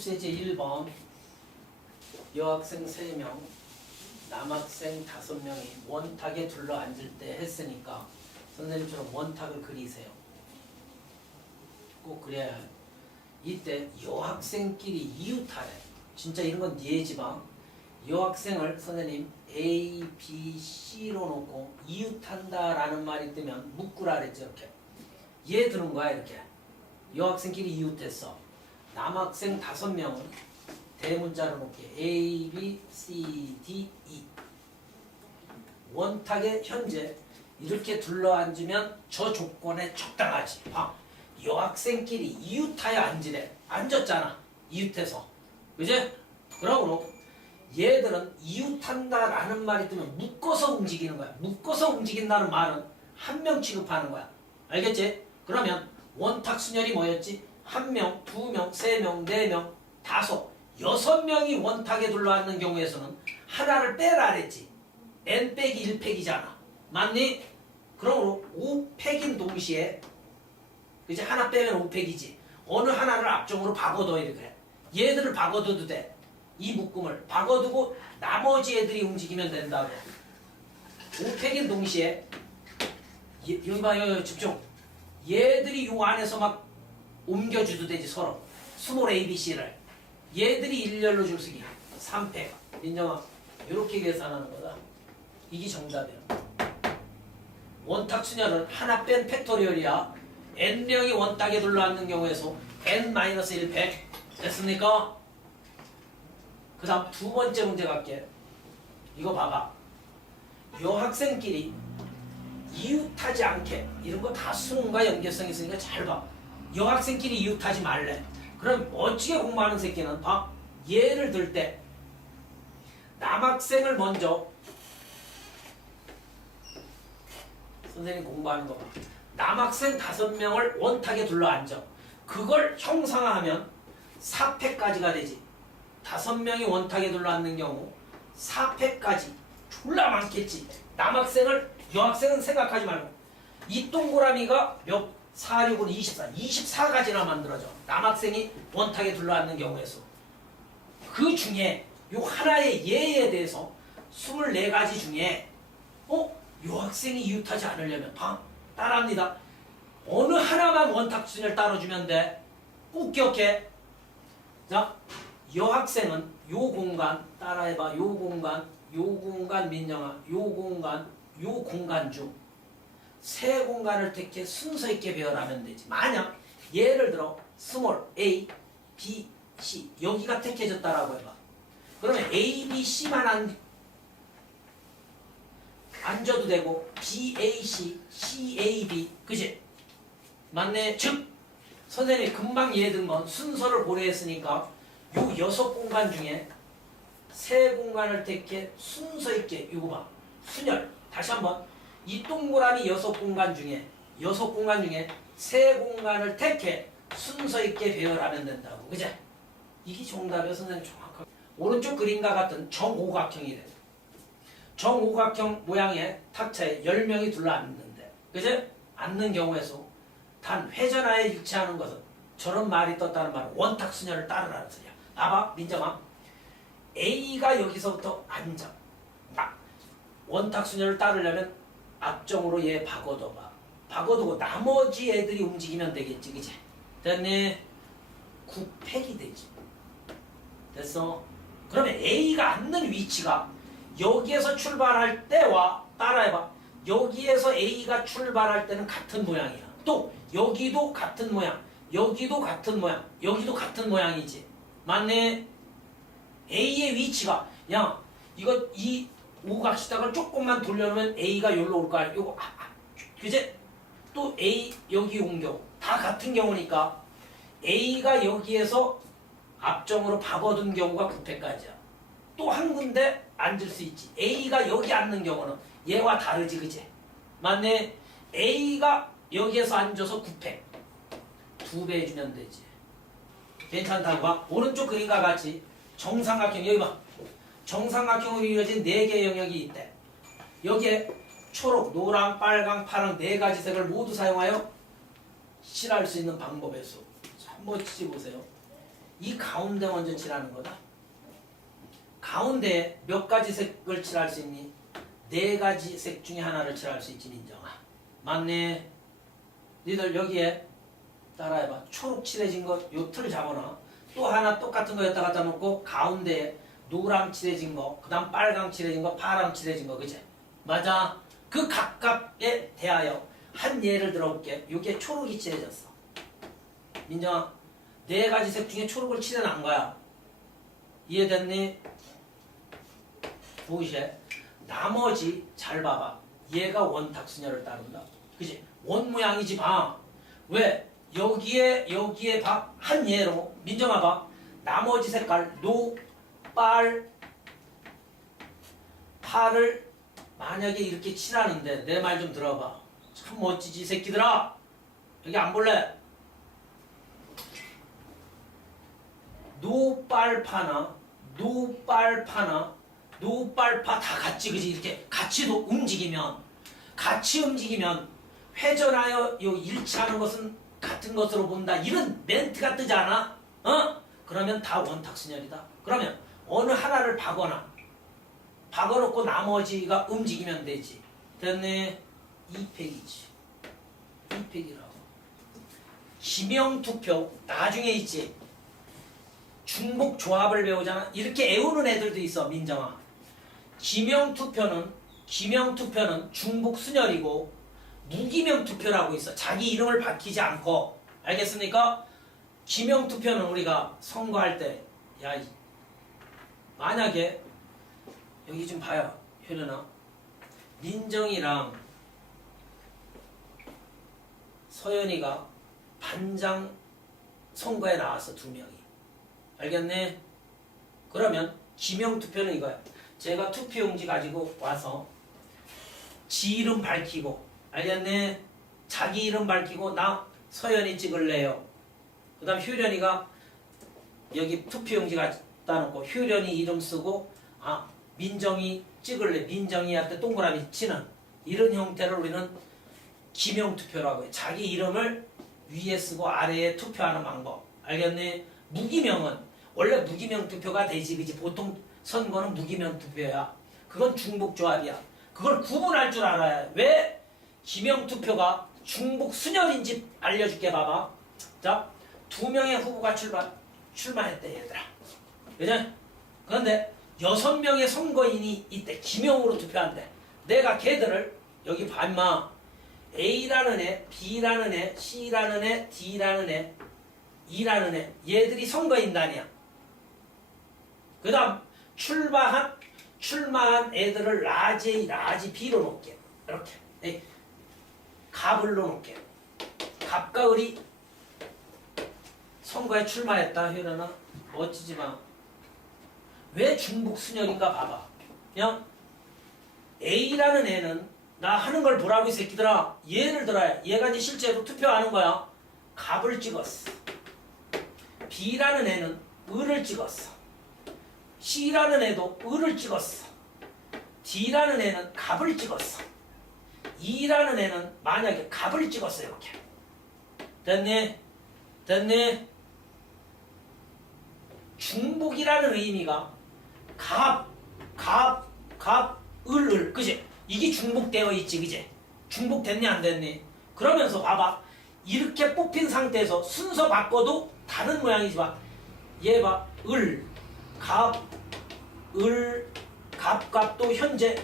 실수의 제1번 여학생 3명, 남학생 5명이 원탁에 둘러앉을 때 했으니까 선생님처럼 원탁을 그리세요. 꼭 그래야 해요. 이때 여학생끼리 이웃하래. 진짜 이런 건 니의 지방. 여학생을 선생님 A, B, C로 놓고 이웃한다라는 말이 뜨면 묶으라 그랬죠. 이렇게 얘 드는 거야. 이렇게 여학생끼리 이웃했어. 남학생 5명은 대문자로 놓게 A, B, C, D, E. 원탁에 현재 이렇게 둘러앉으면 저 조건에 적당하지. 봐. 여학생끼리 이웃하여 앉으래. 앉았잖아. 이웃해서. 그지? 그러므로 얘들은 이웃한다라는 말이 뜨면 묶어서 움직이는 거야. 묶어서 움직인다는 말은 한 명 취급하는 거야. 알겠지? 그러면 원탁 순열이 뭐였지? 1명, 2명, 3명, 4명, 5, 6명이 원탁에 둘러앉는 경우에서는 하나를 빼라 그랬지. n 빼기 1팩이잖아. 맞니? 그러므로 5팩인 동시에 그치? 하나 빼면 5팩이지. 어느 하나를 앞쪽으로 박아둬야 돼. 얘들을 박아둬도 돼. 이 묶음을 박아두고 나머지 애들이 움직이면 된다고. 5팩인 동시에 여기 봐, 여기 집중. 얘들이 요 안에서 막 옮겨줘도 되지. 서로 스몰 ABC를 얘들이 일렬로 줄서기 3팩. 민정아, 이렇게 계산하는 거다. 이게 정답이야. 원탁 순열은 하나 뺀 팩토리얼이야. n명이 원탁에 둘러앉는 경우에서 n-1팩 됐습니까? 그 다음 두 번째 문제 갈게. 이거 봐봐. 여학생끼리 이웃하지 않게, 이런 거 다 수능과 연계성 있으니까 잘 봐. 여학생끼리 이웃하지 말래. 그럼 멋지게 공부하는 새끼는 봐. 예를 들 때 남학생을 먼저, 선생님 공부하는 거 봐. 남학생 5명을 원탁에 둘러앉아. 그걸 형상화하면 4팩까지가 되지. 5명이 원탁에 둘러앉는 경우 4팩까지 졸라 많겠지. 남학생을, 여학생은 생각하지 말고. 이 동그라미가 몇? 4, 6은 24. 24가지나 만들어져. 남학생이 원탁에 둘러앉는 경우에서. 그 중에 요 하나의 예에 대해서 24가지 중에 여학생이 이웃하지 않으려면 따라합니다. 어느 하나만 원탁 순열 따라주면 돼. 꼭 기억해. 자, 여학생은 요 공간 따라해봐. 요 공간 민영아, 요 공간 중 세 공간을 택해 순서 있게 배열하면 되지. 만약 예를 들어 스몰 A, B, C 여기가 택해졌다라고 해봐. 그러면 A, B, C만 앉아도 되고 B, A, C, C, A, B 그지? 맞네. 즉 선생님이 금방 예든 건 순서를 고려했으니까 요 6공간 중에 3공간을 택해 순서 있게, 요거 봐. 순열. 다시 한번. 이 동그라미 6공간 중에 3공간을 택해 순서 있게 배열하면 된다고. 그제? 이게 정답이야. 선생님 정확하게. 오른쪽 그림과 같은 정오각형이래. 정오각형 모양의 탁자에 10명이 둘러앉는데, 그제? 앉는 경우에서 단 회전하에 일치하는 것은 저런 말이 떴다는 말은 원탁 순열을 따르라는 소리야. 봐봐, 민정아. A가 여기서부터 앉아. 원탁 순열을 따르려면 앞쪽으로 얘 박아둬봐. 박아두고 나머지 애들이 움직이면 되겠지. 그치? 됐니? 9팩이 되지. 됐어? 그러면 A가 앉는 위치가 여기에서 출발할 때와 따라해봐. 여기에서 A가 출발할 때는 같은 모양이야. 또 여기도 같은 모양, 여기도 같은 모양, 여기도 같은 모양이지. 맞네? A의 위치가 이거 이 오각시tak을 조금만 돌려놓으면 A가 여기로 올 거 아니야. 요거 그제? 또 A 여기 온 경우 다 같은 경우니까 A가 여기에서 앞정으로 박아둔 경우가 9팩까지야. 또 한 군데 앉을 수 있지. A가 여기 앉는 경우는 얘와 다르지. 그제? 맞네? A가 여기에서 앉아서 9팩 2배 해주면 되지. 괜찮다고 봐. 오른쪽 그림과 같이 정삼각형, 여기 봐. 정삼각형으로 이루어진 4개의 영역이 있대. 여기에 초록, 노랑, 빨강, 파랑 4가지 색을 모두 사용하여 칠할 수 있는 방법의 수. 한번 치보세요. 이 가운데 먼저 칠하는 거다. 가운데에 몇 가지 색을 칠할 수 있니? 네 가지 색 중에 하나를 칠할 수 있지, 민정아. 맞네. 니들 여기에 따라해봐. 초록 칠해진 거 요 틀 잡아놔. 또 하나 똑같은 거 여기다 갖다 놓고 가운데에 노랑 칠해진 거, 그 다음 빨강 칠해진 거, 파랑 칠해진 거, 그치? 맞아. 그 각각에 대하여 한 예를 들어볼게. 요게 초록이 칠해졌어. 민정아, 네 가지 색 중에 초록을 칠해놓은 거야. 이해됐니? 보이시에? 나머지 잘 봐봐. 얘가 원탁순열을 따른다. 그치? 원 모양이지 봐. 왜? 여기에 봐. 한 예로 민정아 봐. 나머지 색깔 노, 빨, 파를 만약에 이렇게 칠하는데 내 말 좀 들어봐. 참 멋지지 이 새끼들아. 여기 안 볼래? 노빨파나 노빨파나 노빨파 다 같이 그지 이렇게 같이 움직이면 회전하여 요 일치하는 것은 같은 것으로 본다. 이런 멘트가 뜨지 않아? 그러면 다 원탁순열이다. 그러면 어느 하나를 박아놓고 나머지가 움직이면 되지. 됐네. 2팩이지. 2팩이라고. 기명투표 나중에 있지. 중복 조합을 배우잖아. 이렇게 애우는 애들도 있어. 민정아. 기명투표는 중복 순열이고 무기명투표라고 있어. 자기 이름을 밝히지 않고. 알겠습니까? 기명투표는 우리가 선거할 때 만약에 여기 좀 봐요. 효련아. 민정이랑 서연이가 반장 선거에 나왔어. 두 명이. 알겠네? 그러면 기명투표는 이거야. 제가 투표용지 가지고 와서 지 이름 밝히고, 알겠네? 자기 이름 밝히고 나 서연이 찍을래요. 그 다음 효련이가 여기 투표용지 갖다 놓고 효련이 이름 쓰고 민정이 찍을래. 민정이한테 동그라미 치는 이런 형태를 우리는 기명투표라고 해. 자기 이름을 위에 쓰고 아래에 투표하는 방법. 알겠네? 무기명은 원래 무기명 투표가 되지. 그지? 보통 선거는 무기명 투표야. 그건 중복조합이야. 그걸 구분할 줄 알아야 해. 왜 기명 투표가 중복 순열인지 알려줄게. 봐봐. 자, 두 명의 후보가 출마했대 얘들아. 그죠? 그런데 6명의 선거인이 이때 기명으로 투표한대. 내가 걔들을 여기 봐 임마. A라는 애, B라는 애, C라는 애, D라는 애, E라는 애. 얘들이 선거인단이야. 그 다음 출마한 애들을 라지 A, 라지 B로 놓을게. 이렇게 갑을로 놓을게. 갑과 을이 선거에 출마했다. 효련아 멋지지 마. 왜 중복 순열인가 봐봐. 그냥 A라는 애는 나 하는 걸 보라고 이 새끼들아. 예를 들어야 얘가 이제 실제로 투표하는 거야. 갑을 찍었어. B라는 애는 을을 찍었어. C라는 애도 을을 찍었어. D라는 애는 갑을 찍었어. E라는 애는 만약에 갑을 찍었어. 이렇게 됐니? 됐니? 중복이라는 의미가 을, 그지? 이게 중복되어 있지, 그지? 중복됐니, 안 됐니? 그러면서 봐봐. 이렇게 뽑힌 상태에서 순서 바꿔도 다른 모양이지 봐. 얘 봐. 갑도 현재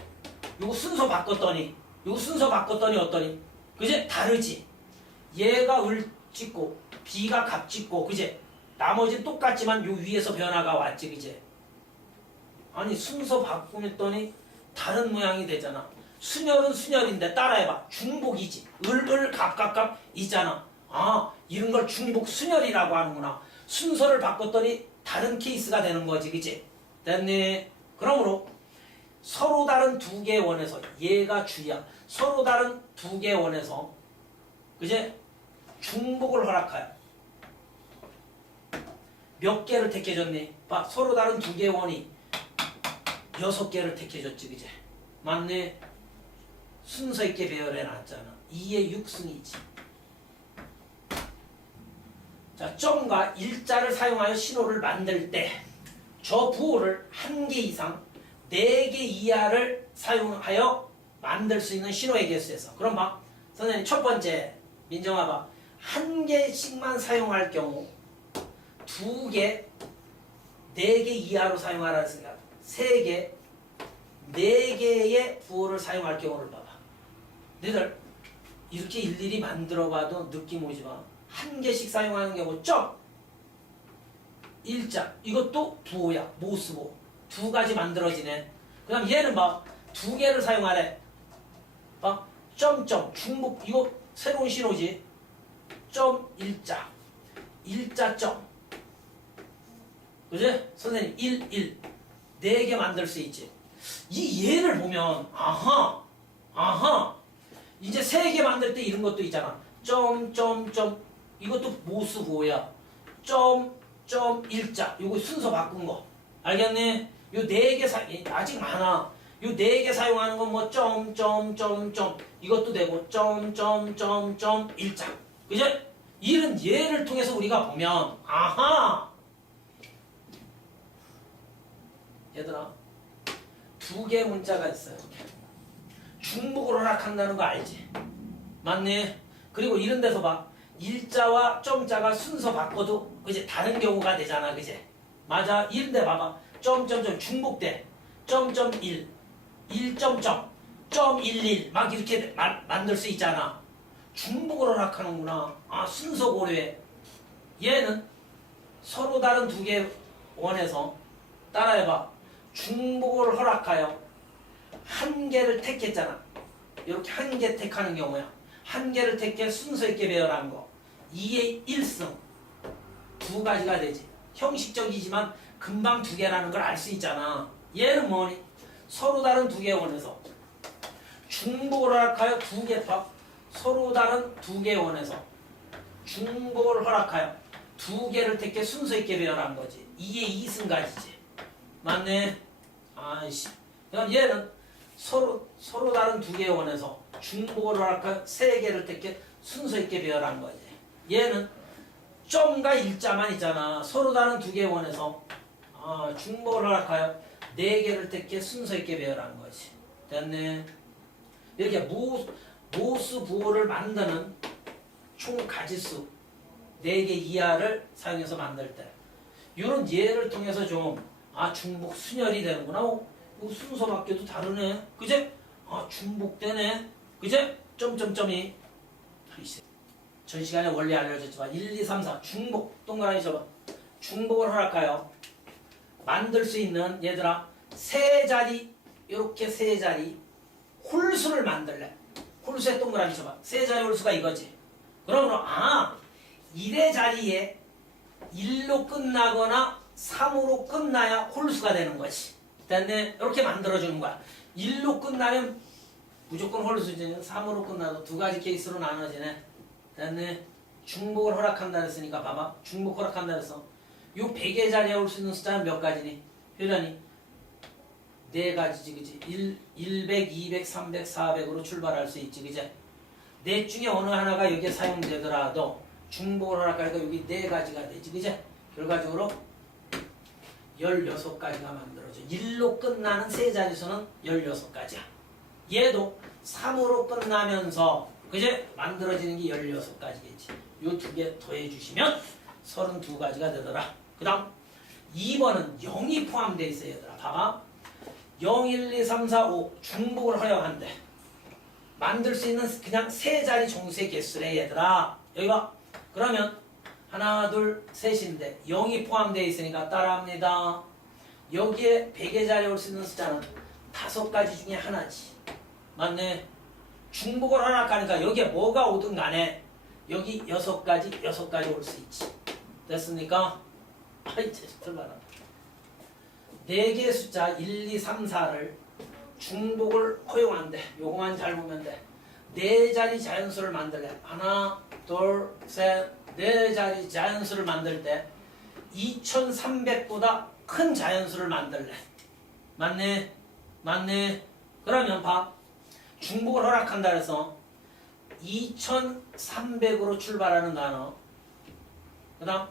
요거 순서 바꿨더니 어떠니? 그지? 다르지? 얘가 을 찍고, B가 갑 찍고, 그지? 나머지는 똑같지만 요 위에서 변화가 왔지, 그지? 아니 순서 바꾸랬더니 다른 모양이 되잖아. 순열은 순열인데 따라해봐. 중복이지. 갑 있잖아. 이런 걸 중복 순열이라고 하는구나. 순서를 바꿨더니 다른 케이스가 되는 거지, 그치? 됐니? 그러므로 서로 다른 두 개의 원에서 얘가 주야. 서로 다른 두 개의 원에서 그제 중복을 허락하여. 몇 개를 택해줬니? 봐, 서로 다른 두 개의 원이 6개를 택해줬지, 그제? 맞네? 순서 있게 배열해 놨잖아. 2의 6승이지. 자, 점과 일자를 사용하여 신호를 만들 때 저 부호를 1개 이상 4개 이하를 사용하여 만들 수 있는 신호의 개수에서 그럼 봐. 선생님 첫 번째 민정아 봐. 1개씩만 사용할 경우 2개, 4개 이하로 사용하라 했으니까 3개, 4개의 부호를 사용할 경우를 봐봐. 너희들 이렇게 일일이 만들어봐도 느낌 오지 마. 1개씩 사용하는 경우 점, 일자 이것도 부호야. 모스보 2가지 만들어지네. 그 다음 얘는 봐. 2개를 사용하래. 봐. 점점 중복 이거 새로운 신호지. 점 일자 일자 점 그지? 선생님 1, 1 4개 만들 수 있지. 이 예를 보면 아하 이제 3개 만들 때 이런 것도 있잖아. 점 이것도 모스보호야. 점 일자 요거 순서 바꾼 거 알겠니? 요 4개 아직 많아. 요 4개 사용하는 건 뭐 점 이것도 되고 점 일자 그죠? 이런 예를 통해서 우리가 보면 아하 얘들아 2개 문자가 있어요. 중복을 허락한다는 거 알지? 맞네. 그리고 이런 데서 봐. 일자와 점자가 순서 바꿔도 그제 다른 경우가 되잖아. 그제? 맞아. 이런 데 봐봐. 중복돼. 1.1 1.11 막 이렇게 만들 수 있잖아. 중복을 허락하는구나. 아 순서 고려해. 얘는 서로 다른 2개 원에서 따라해봐. 중복을 허락하여 1개를 택했잖아. 이렇게 1개 택하는 경우야. 1개를 택해 순서 있게 배열한 거. 2의 1승 2가지가 되지. 형식적이지만 금방 2개라는 걸 알 수 있잖아. 얘는 뭐니? 서로 다른 2개 원에서 중복을 허락하여 2개 팝 서로 다른 2개 원에서 중복을 허락하여 2개를 택해 순서 있게 배열한 거지. 2의 2승까지지. 맞네. 아이씨. 그럼 얘는 서로 다른 2개 원에서 중복을 허락하여 3개를 택해 순서 있게 배열한 거지. 얘는 점과 일자만 있잖아. 서로 다른 2개 원에서 중복을 허락하여 4개를 택해 순서 있게 배열한 거지. 됐네. 이렇게 모수 부호를 만드는 총 가지수 4개 이하를 사용해서 만들 때 이런 예를 통해서 좀 중복 순열이 되는구나. 이거 순서 바뀌어도 다르네. 그제? 중복되네. 그제? 점점점이 전 시간에 원리 알려줬지만 1, 2, 3, 4 중복 동그라미 쳐봐. 중복을 허락하여 만들 수 있는 얘들아 3자리 이렇게 3자리 홀수를 만들래. 홀수에 동그라미 쳐봐. 3자리 홀수가 이거지. 그러면 1의 자리에 1로 끝나거나 3으로 끝나야 홀수가 되는 거지. 됐네? 이렇게 만들어주는 거야. 1로 끝나면 무조건 홀수지. 3으로 끝나도 2가지 케이스로 나눠지네. 됐네? 중복을 허락한다 했으니까 봐봐. 중복 허락한다 해서 요 100의 자리에 올 수 있는 숫자는 몇 가지니? 효련이 4가지지. 그치? 100, 200, 300, 400으로 출발할 수 있지. 그치? 넷 중에 어느 하나가 여기에 사용되더라도 중복을 허락하니까 여기 4가지가 되지. 그치? 결과적으로 16가지가 만들어져. 1로 끝나는 세 자리수는 16가지야. 얘도 3으로 끝나면서 그제 만들어지는 게 16가지겠지. 요 2개 더해주시면 32가지가 되더라. 그 다음 2번은 0이 포함되어 있어요. 얘들아 봐봐. 0, 1, 2, 3, 4, 5 중복을 허용한대. 만들 수 있는 그냥 세 자리 정수의 개수래 얘들아. 여기 봐. 그러면 하나, 둘, 셋인데 0이 포함되어 있으니까 따라합니다. 여기에 100의 자리에 올 수 있는 숫자는 5가지 중에 하나지. 맞네. 중복을 허락하니까 여기에 뭐가 오든 간에 여기 6가지 올 수 있지. 됐습니까? 아이 제스들 봐라. 4개의 숫자 1, 2, 3, 4를 중복을 허용한대. 요거만 잘 보면 돼. 4자리 자연수를 만들래. 하나, 둘, 셋, 4자리 자연수를 만들 때 2300보다 큰 자연수를 만들래. 맞네? 맞네? 그러면 봐. 중복을 허락한다 해서 2300으로 출발하는 단어 그 다음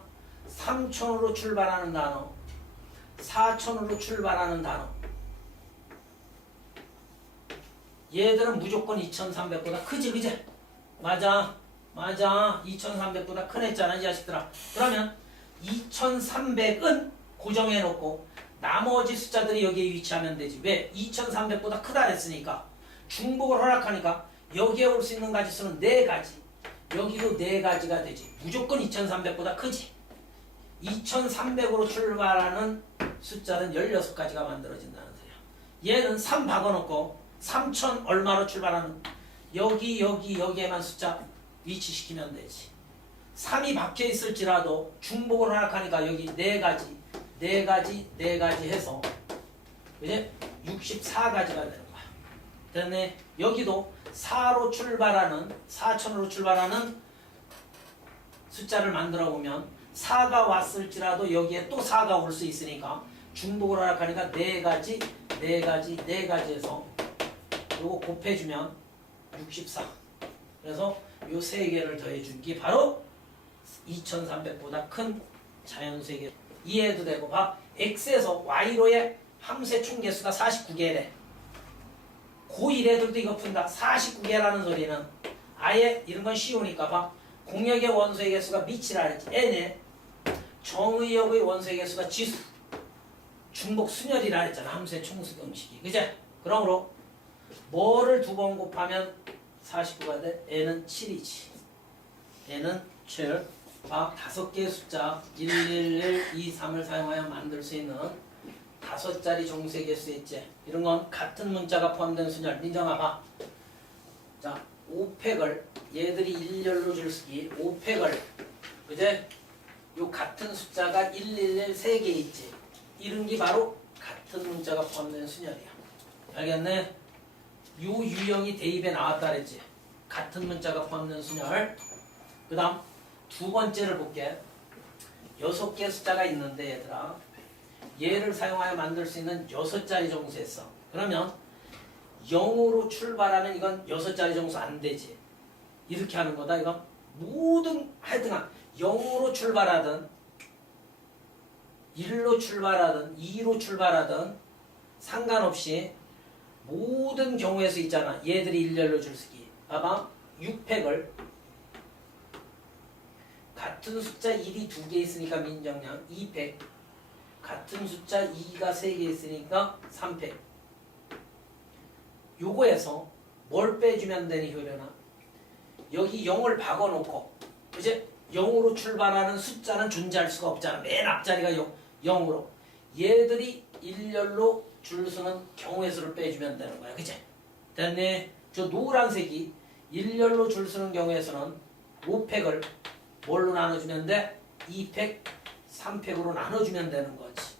3천으로 출발하는 단어, 4천으로 출발하는 단어. 얘들은 무조건 2300보다 크지, 그제? 맞아. 2300보다 큰 했잖아, 이 자식들아. 그러면 2300은 고정해놓고 나머지 숫자들이 여기에 위치하면 되지. 왜? 2300보다 크다 했으니까. 중복을 허락하니까 여기에 올 수 있는 가지수는 4가지. 여기도 4가지가 되지. 무조건 2300보다 크지. 2300으로 출발하는 숫자는 16가지가 만들어진다는 소리야. 얘는 3 박아놓고 3000 얼마로 출발하는 여기에만 숫자 위치시키면 되지. 3이 박혀 있을지라도 중복을 허락하니까 여기 4가지 해서 이제 64가지가 되는 거야. 됐네. 여기도 4로 출발하는 4000으로 출발하는 숫자를 만들어 보면 4가 왔을지라도 여기에 또 4가 올 수 있으니까 중복을 허락하니까 4가지 해서 요거 곱해주면 64. 그래서 요 3개를 더해준 게 바로 2300보다 큰 자연수에게 이해해도 되고. 봐. x에서 y로의 함수의 총개수가 49개래. 고1 애들도 이거 푼다. 49개라는 소리는 아예 이런 건 쉬우니까 봐. 공역의 원소의 개수가 밑이라 그랬지. n에 정의역의 원소의 개수가 지수. 중복 순열이라 그랬잖아. 함수의 총수공식이. 그제? 그러므로 뭐를 2번 곱하면 49가 돼? n은 7이지. n은 7. 5개의 숫자 111, 2, 3을 사용하여 만들 수 있는 5자리 정수의 개수 있지. 이런 건 같은 문자가 포함된 순열. 민정아 자, 5팩을 얘들이 일렬로 줄쓰기 5팩을 그제? 요 같은 숫자가 111 3개 있지. 이런 게 바로 같은 문자가 포함된 순열이야. 알겠네? 요 유형이 대입에 나왔다 그랬지. 같은 문자가 포함된 순열. 그 다음 2번째를 볼게. 6개 숫자가 있는데 얘들아, 얘를 사용하여 만들 수 있는 6자리 정수 했어. 그러면 0으로 출발하면 이건 6자리 정수 안 되지. 이렇게 하는 거다. 이건 모든 하여튼간 0으로 출발하든 1로 출발하든 2로 출발하든 상관없이 모든 경우에서 있잖아. 얘들이 일렬로 줄쓰기. 봐봐. 6팩을 같은 숫자 1이 2개 있으니까 민정량 2팩, 같은 숫자 2가 3개 있으니까 3팩. 요거에서 뭘 빼주면 되니 효련아? 여기 0을 박아놓고 이제 0으로 출발하는 숫자는 존재할 수가 없잖아. 맨 앞자리가 0으로. 얘들이 일렬로 줄 서는 경우의 수를 빼주면 되는 거야. 그치? 됐네. 저 노란색이 일렬로 줄 서는 경우의 수는 5팩을 뭘로 나눠주면 돼? 2팩, 3팩으로 나눠주면 되는 거지.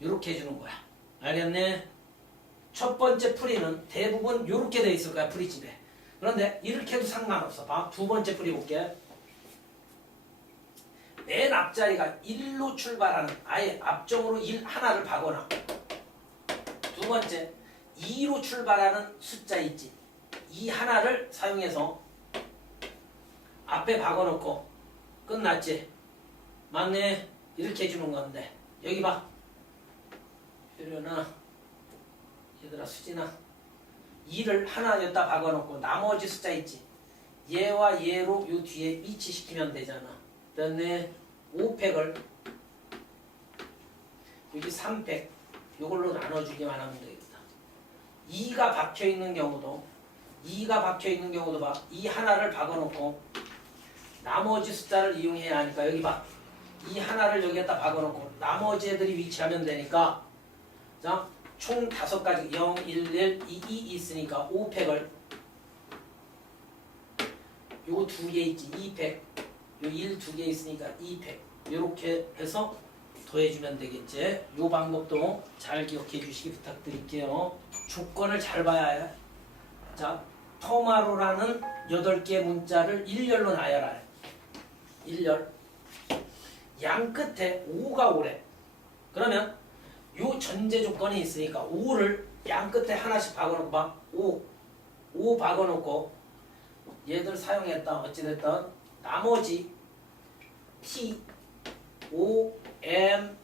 이렇게 해주는 거야. 알겠네? 첫 번째 풀이는 대부분 이렇게 돼 있을 거야. 풀이집에. 그런데 이렇게 해도 상관없어. 봐. 두 번째 풀이 볼게. 맨 앞자리가 1로 출발하는 아예 앞정으로 1 하나를 박아놔. 두 번째 2로 출발하는 숫자 있지. 이 하나를 사용해서 앞에 박아놓고 끝났지. 맞네. 이렇게 해주는 건데 여기 봐. 효련아, 얘들아, 수진아, 2를 하나 여기다 박아놓고 나머지 숫자 있지. 얘와 얘로 요 뒤에 위치시키면 되잖아. 그다음에 5팩을 여기 3팩 요걸로 나눠주기만 하면 되겠다. 2가 박혀있는 경우도 봐. 이 하나를 박아놓고 나머지 숫자를 이용해야 하니까 여기 봐. 이 하나를 여기에다 박아놓고 나머지 애들이 위치하면 되니까 자, 총 5가지 0, 1, 1, 2, 2 있으니까 5팩을 요거 2개 있지. 2팩 요 1, 2개 있으니까 2팩 요렇게 해서 더해주면 되겠지. 요 방법도 잘 기억해 주시기 부탁드릴게요. 조건을 잘 봐야 해. 자, 토마로라는 8개의 문자를 일렬로 나열하래. 일렬. 양 끝에 5가 오래. 그러면 요 전제 조건이 있으니까 5를 양 끝에 하나씩 박아놓고 봐. 5 박아놓고 얘들 사용했다. 어찌됐든 나머지 T O, M,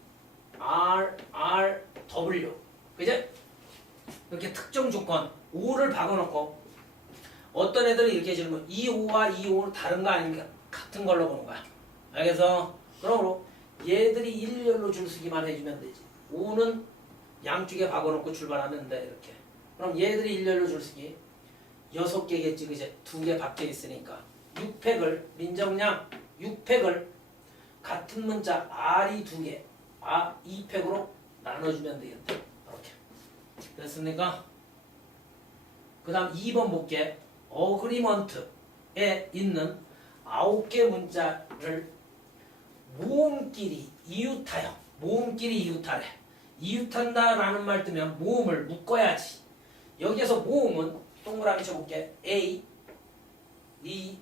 R, R, W. 그죠? 이렇게 특정 조건, O를 박아놓고 어떤 애들은 이렇게 질문, 이 O와 이 O는 다른 거 아닙니까? 같은 걸로 보는 거야. 알겠어? 그러므로 얘들이 일렬로 줄 서기만 해주면 되지. O는 양쪽에 박아놓고 출발하면 돼. 이렇게. 그럼 얘들이 일렬로 줄 서기 6개겠지. 그제 2개 박혀 있으니까 6팩을 민정량 6팩을 같은 문자 R이 2개, 2팩으로 나눠주면 되겠다. 이렇게. 됐습니까? 그 다음 2번 볼게. 어그리먼트에 있는 9개 문자를 모음끼리 이웃하여. 모음끼리 이웃하래. 이웃한다라는 말 뜨면 모음을 묶어야지. 여기에서 모음은 동그라미 쳐볼게. A, E,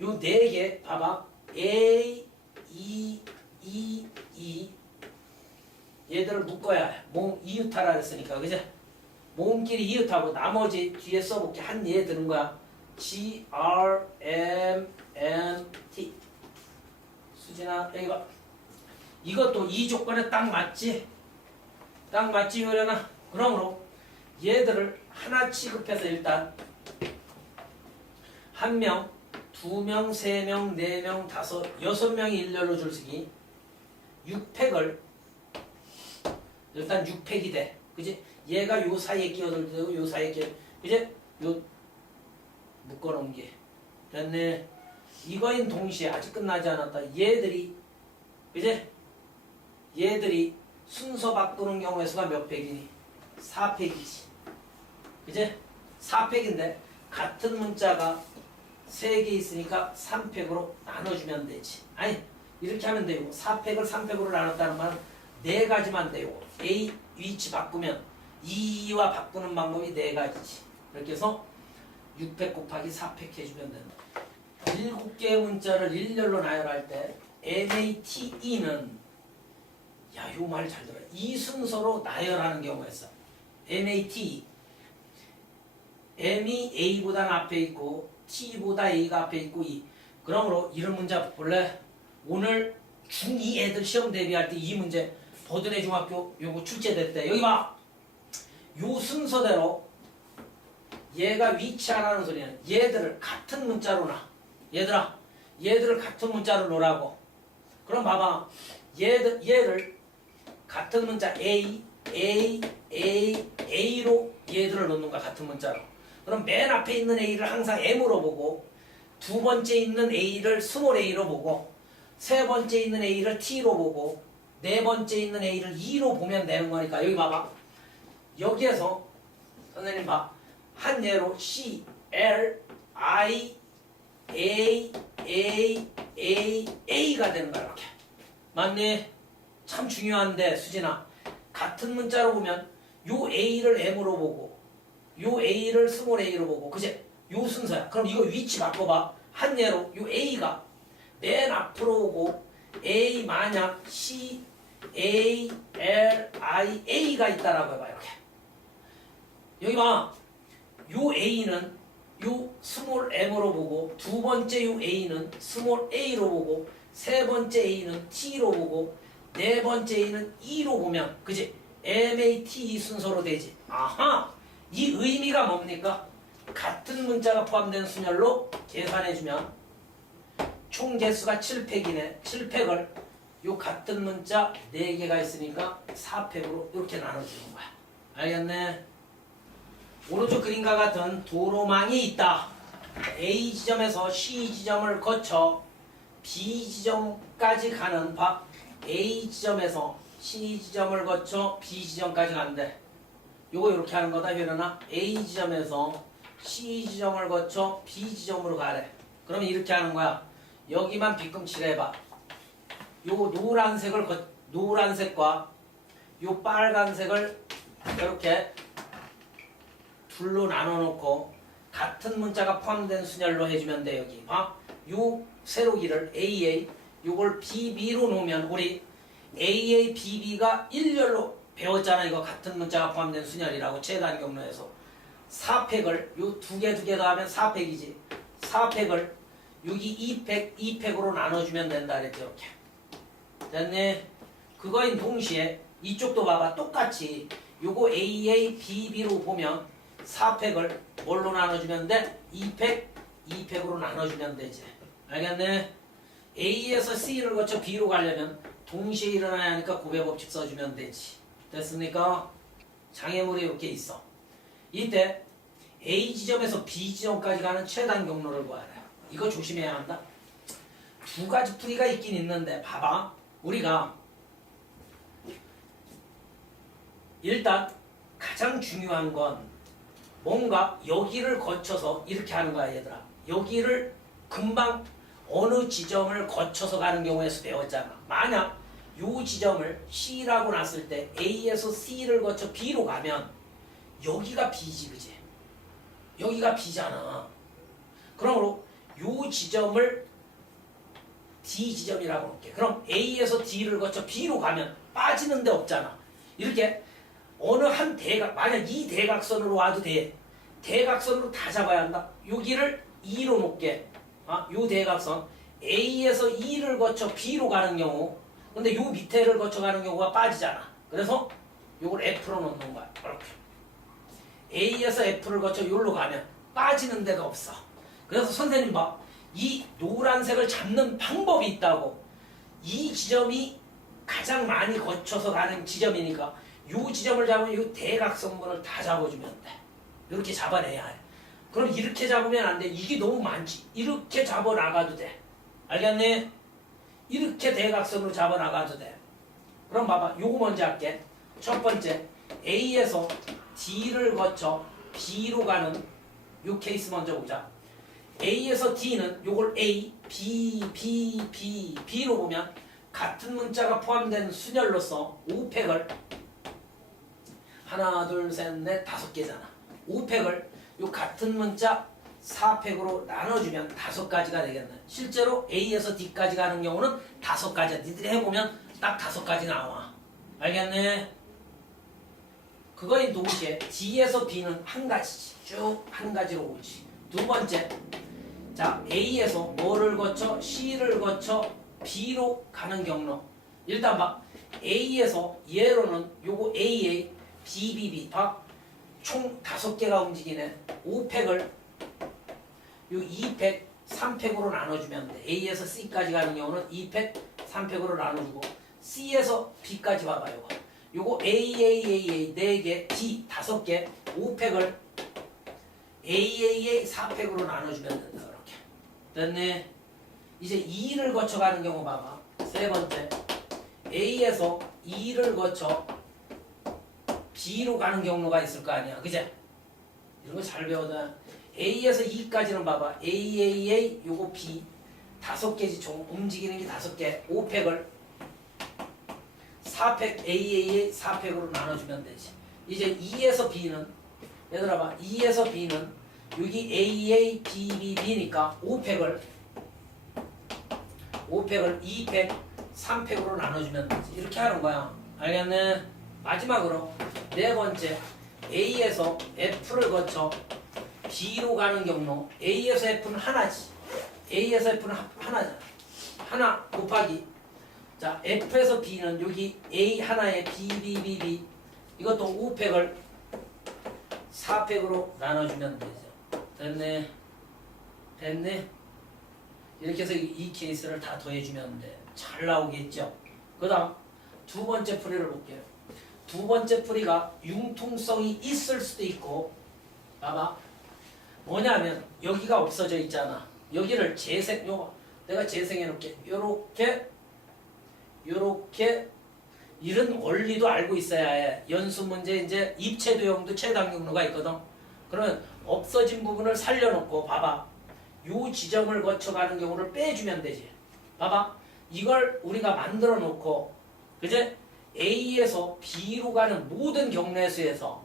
요 4개 봐봐. A, E, E, E 얘들을 묶어야 해. 모음 이웃하라 그랬으니까 그죠? 모음끼리 이웃하고 나머지 뒤에 써볼게. 한 예 드는 거야. G, R, M, N, T. 수진아 여기 봐. 이것도 이 조건에 딱 맞지? 딱 맞지 요려나? 그러므로 얘들을 하나 취급해서 일단 1명, 2명, 3명, 4명, 5, 6명이 일렬로 줄서기 6팩을 일단 6팩이 돼. 그지? 얘가 요 사이에 끼어들 때고 요 사이에 끼어. 그지? 요 묶어놓은 게 됐네. 이거인 동시에 아직 끝나지 않았다. 얘들이 그지? 얘들이 순서 바꾸는 경우의 수가 몇 팩이니? 4팩이지. 그지? 4팩인데 같은 문자가 3개 있으니까 3팩으로 나눠주면 되지. 아니 이렇게 하면 되고 4팩을 3팩으로 나눴다는 말은 4가지만 되고 A 위치 바꾸면 2와 바꾸는 방법이 4가지지. 이렇게 해서 6팩 곱하기 4팩 해주면 된다. 7개의 문자를 일렬로 나열할 때 MATE는 야, 요 말 잘 들어. 이 순서로 나열하는 경우가 있어. MATE. M이 A보다는 앞에 있고 T보다 A가 앞에 있고 E. 그러므로 이런 문제 볼래? 오늘 중2 애들 시험 대비할 때 이 문제 버드네 중학교 요거 출제됐대. 여기 봐. 요 순서대로 얘가 위치하라는 소리는 얘들을 같은 문자로 놔. 얘들을 같은 문자로 놓으라고. 그럼 봐봐. 얘를 같은 문자 A, A로 얘들을 놓는 거야. 같은 문자로. 그럼 맨 앞에 있는 A를 항상 M으로 보고 두 번째 있는 A를 스몰 A로 보고 세 번째 있는 A를 T로 보고 네 번째 있는 A를 E로 보면 되는 거니까 여기 봐봐. 여기에서 선생님 봐. 한 예로 C, L, I, A가 되는 거야. 이렇게. 맞니? 참 중요한데 수진아. 같은 문자로 보면 요 A를 M으로 보고 요 A를 스몰 A로 보고 그제? 요 순서야. 그럼 이거 위치 바꿔봐. 한 예로 요 A가 맨 앞으로 오고 A 만약 C, A, L, I, A가 있다라고 해봐. 이렇게. 여기 봐. 요 A는 요 스몰 M으로 보고 두 번째 요 A는 스몰 A로 보고 세 번째 A는 T로 보고 네 번째 A는 E로 보면 그지? MATE 순서로 되지. 아하! 이 의미가 뭡니까? 같은 문자가 포함된 순열로 계산해주면 총 개수가 7팩이네. 7팩을 요 같은 문자 4개가 있으니까 4팩으로 이렇게 나눠주는 거야. 알겠네? 오른쪽 그림과 같은 도로망이 있다. A 지점에서 C 지점을 거쳐 B 지점까지 가는 A 지점에서 C 지점을 거쳐 B 지점까지 간대. 요거 이렇게 하는 거다. 회로나 A 지점에서 C 지점을 거쳐 B 지점으로 가래. 그러면 이렇게 하는 거야. 여기만 빗금치를 해봐. 요 노란색과 요 빨간색을 이렇게 둘로 나눠 놓고 같은 문자가 포함된 순열로 해주면 돼. 여기 봐. 요 세로기를 AA 요걸 BB로 놓으면 우리 AA, BB가 일렬로 배웠잖아. 이거 같은 문자가 포함된 순열이라고 최단 경로에서 4팩을 요 두 개 더하면 4팩이지. 4팩을 여기 2팩, 2팩으로 나눠주면 된다 그랬죠. 이렇게. 됐네. 그거인 동시에 이쪽도 봐봐. 똑같이 요거 AA, BB로 보면 4팩을 뭘로 나눠주면 돼? 2팩, 2팩으로 나눠주면 되지. 알겠네? A에서 C를 거쳐 B로 가려면 동시에 일어나야 하니까 고배법칙 써주면 되지. 됐습니까? 장애물이 이렇게 있어. 이때 A 지점에서 B 지점까지 가는 최단 경로를 구하라. 이거 조심해야 한다. 두 가지 풀이가 있긴 있는데 봐봐. 우리가 일단 가장 중요한 건 뭔가 여기를 거쳐서 이렇게 하는 거야 얘들아. 여기를 금방 어느 지점을 거쳐서 가는 경우에서 배웠잖아. 만약 요 지점을 C라고 놨을 때 A에서 C를 거쳐 B로 가면 여기가 B지 그지? 여기가 B잖아. 그러므로 요 지점을 D 지점이라고 볼게. 그럼 A에서 D를 거쳐 B로 가면 빠지는 데 없잖아. 이렇게 어느 한 대각, 만약 이 대각선으로 와도 돼. 대각선으로 다 잡아야 한다. 여기를 2로 놓게. 요 대각선 A에서 E를 거쳐 B로 가는 경우, 근데 요 밑에를 거쳐 가는 경우가 빠지잖아. 그래서 요걸 F로 놓는 거야. 이렇게. A에서 F를 거쳐 여기로 가면 빠지는 데가 없어. 그래서 선생님 봐. 이 노란색을 잡는 방법이 있다고. 이 지점이 가장 많이 거쳐서 가는 지점이니까 요 지점을 잡으면 요 대각선분을 다 잡아주면 돼. 이렇게 잡아내야 해. 그럼 이렇게 잡으면 안 돼. 이게 너무 많지. 이렇게 잡아나가도 돼. 알겠니? 이렇게 대각선으로 잡아나가도 돼. 그럼 봐봐. 요거 먼저 할게. 첫 번째 A에서 D를 거쳐 B로 가는 요 케이스 먼저 보자. A에서 D는 요걸 A, B, B, B, B로 보면 같은 문자가 포함된 순열로서 5팩을 하나, 둘, 셋, 넷, 5개잖아. 5팩을 요 같은 문자 4팩으로 나눠주면 5가지가 되겠네. 실제로 A에서 D까지 가는 경우는 5가지야. 니들이 해보면 딱 5가지 나와. 알겠네? 그거인 동시에 D에서 B는 한 가지지. 쭉 한 가지로 오지. 두 번째, 자 A에서 뭐를 거쳐? C를 거쳐 B로 가는 경로. 일단 봐. A에서 예로는 요거 AA, BBB 총 5개가 움직이네. 5팩을 요 2팩, 3팩으로 나눠주면 돼. A에서 C까지 가는 경우는 2팩, 3팩으로 나눠주고 C에서 B까지 봐봐요. 요거 AAAA 4개, D 5개, 5팩을 AAA 4팩으로 나눠주면 된다. 이렇게. 됐네. 이제 2를 거쳐가는 경우 봐봐. 세 번째 A에서 2를 거쳐 B로 가는 경로가 있을 거 아니야. 그제? 이런 거 잘 배워둬. A에서 2까지는 봐봐. AAA 요거 B 5개지. 총 움직이는 게 5개. 5팩을 4팩 AAA 4팩으로 나눠주면 되지. 이제 2에서 B는 얘들아 봐. 2에서 B는 여기 AA, BB, B니까 5팩을 2팩, 3팩으로 나눠주면 되지. 이렇게 하는 거야. 알겠네? 마지막으로 네 번째 A에서 F를 거쳐 B로 가는 경로. A에서 F는 하나지. A에서 F는 하나잖아. 하나 곱하기 자 F에서 B는 여기 A 하나에 B, B, B, B 이것도 5팩을 4팩으로 나눠주면 되죠. 됐네. 됐네. 이렇게 해서 이 케이스를 다 더해주면 돼. 잘 나오겠죠. 그 다음 두 번째 풀이를 볼게요. 두 번째 풀이가 융통성이 있을 수도 있고 봐봐. 뭐냐면 여기가 없어져 있잖아. 여기를 내가 재생해 놓을게. 요렇게 이런 원리도 알고 있어야 해. 연수 문제 이제 입체 도형도 최단 경로가 있거든. 그러면 없어진 부분을 살려놓고 봐봐. 요 지점을 거쳐가는 경우를 빼주면 되지. 봐봐. 이걸 우리가 만들어 놓고 그제 A에서 B로 가는 모든 경로의 수에서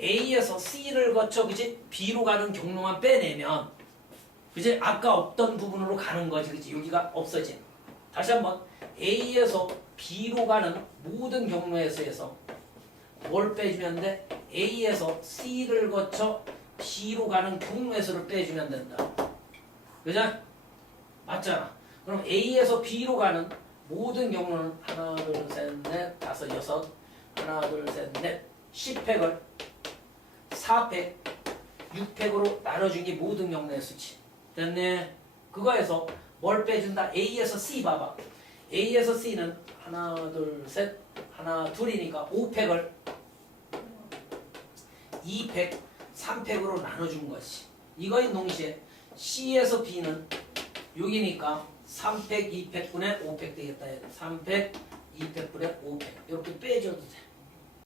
A에서 C를 거쳐 그지 B로 가는 경로만 빼내면 그지 아까 없던 부분으로 가는 거지. 그지 여기가 없어진. 다시 한번 A에서 B로 가는 모든 경로의 수에서 뭘 빼주면 돼? A에서 C를 거쳐 B로 가는 경로의 수를 빼주면 된다. 그죠? 맞잖아. 그럼 A에서 B로 가는 모든 경로는 하나, 둘, 셋, 넷, 다섯, 여섯, 하나, 둘, 셋, 넷, 10팩을 4팩, 6팩으로 나눠준 게 모든 경로의 수치. 됐네? 그거에서 뭘 빼준다? A에서 C 봐봐. A에서 C는 하나, 둘, 셋, 하나, 둘이니까 5팩을 2팩, 3팩으로 나눠준 것이. 이거인 동시에 C에서 B는 6이니까 3팩, 2팩분의 5팩 되겠다. 3팩, 2팩분의 5팩. 이렇게 빼줘도 돼.